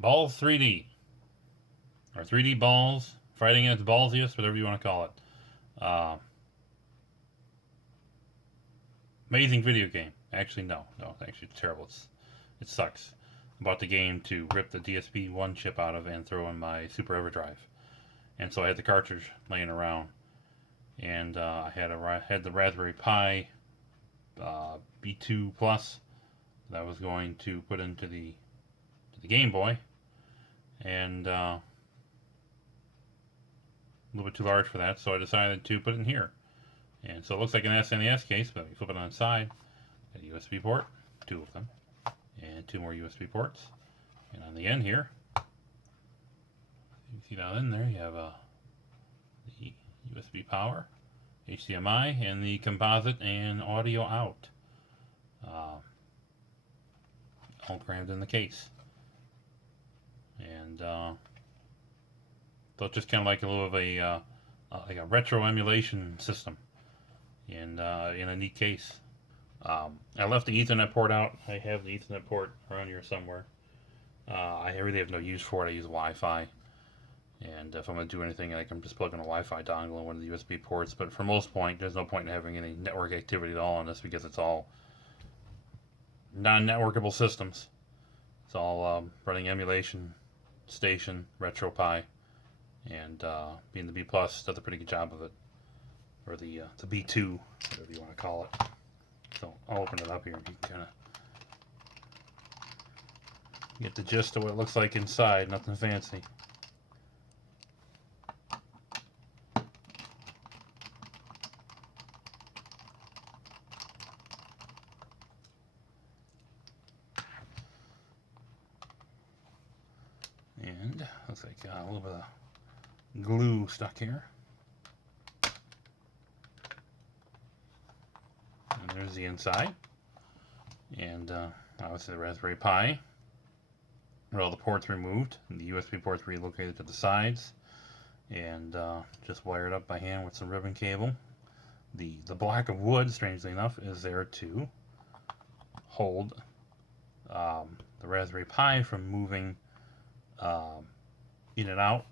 Balls 3D, or 3D Balls, Fighting Against Ballsiest, whatever you want to call it. Amazing video game. Actually, no, actually it's terrible. It sucks. I bought the game to rip the DSP-1 chip out of and throw in my Super Everdrive, and so I had the cartridge laying around, and I had the Raspberry Pi B2 Plus that I was going to put into the Game Boy, and a little bit too large for that, so I decided to put it in here. And so it looks like an SNES case, but you flip it on its side, a USB port, two of them, and two more USB ports. And on the end here, you see down in there, you have the USB power, HDMI, and the composite and audio out, all crammed in the case. And so it's just kind of like a little of a retro emulation system in a neat case. I left the Ethernet port out. I have the Ethernet port around here somewhere. I really have no use for it. I use Wi-Fi, and if I'm going to do anything, I can just plug in a Wi-Fi dongle in one of the USB ports. But for most point, there's no point in having any network activity at all on this because it's all non-networkable systems. It's all running emulation, station, RetroPie, and being the B Plus does a pretty good job of it, or the B2, whatever you want to call it. So I'll open it up here and you can kind of get the gist of what it looks like inside. Nothing fancy. And looks like a little bit of glue stuck here. And there's the inside. And obviously the Raspberry Pi. With all the ports removed, and the USB ports relocated to the sides, and just wired up by hand with some ribbon cable. The block of wood, strangely enough, is there to hold the Raspberry Pi from moving in and out.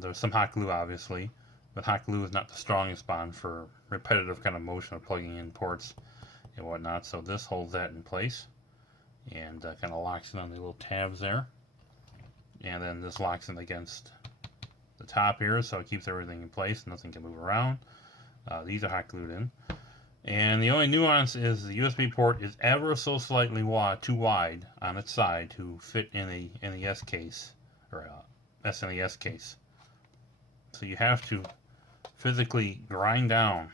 There's some hot glue, obviously, but hot glue is not the strongest bond for repetitive kind of motion of plugging in ports and whatnot, so this holds that in place and kind of locks it on the little tabs there. And then this locks in against the top here, so it keeps everything in place. Nothing can move around. These are hot glued in. And the only nuance is the USB port is ever so slightly too wide on its side to fit in a NES case, or a SNES case. So you have to physically grind down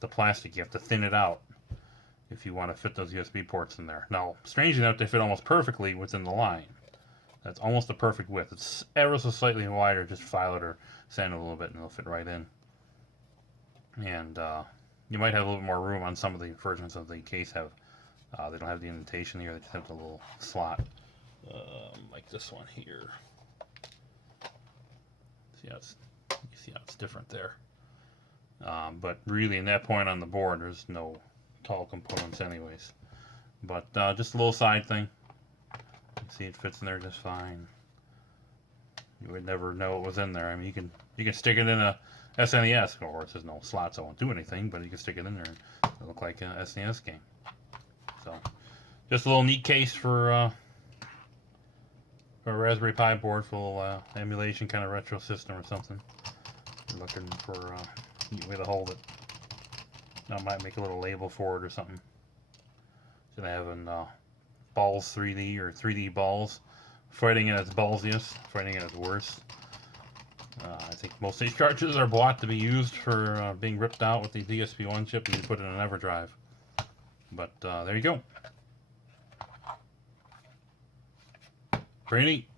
the plastic. You have to thin it out if you want to fit those USB ports in there. Now, strangely enough, they fit almost perfectly within the line. That's almost the perfect width. It's ever so slightly wider. Just file it or sand it a little bit and it'll fit right in. And you might have a little bit more room on some of the versions of the case. They don't have the indentation here. They just have the little slot, like this one here. You see how it's different there. But really, in that point on the board, there's no tall components anyways. But just a little side thing. You see it fits in there just fine. You would never know it was in there. I mean, you can stick it in a SNES. Of course, there's no slots, so it won't do anything, but you can stick it in there and it'll look like an SNES game. So, just a little neat case for a Raspberry Pi board for a little emulation kind of retro system or something. You're looking for a neat way to hold it. I might make a little label for it or something. Should have an Balls 3D or 3D Balls, fighting at its ballsiest, fighting at its worst. I think most of these cartridges are bought to be used for being ripped out with the DSP-1 chip and you put it in an Everdrive. But there you go. Pretty neat.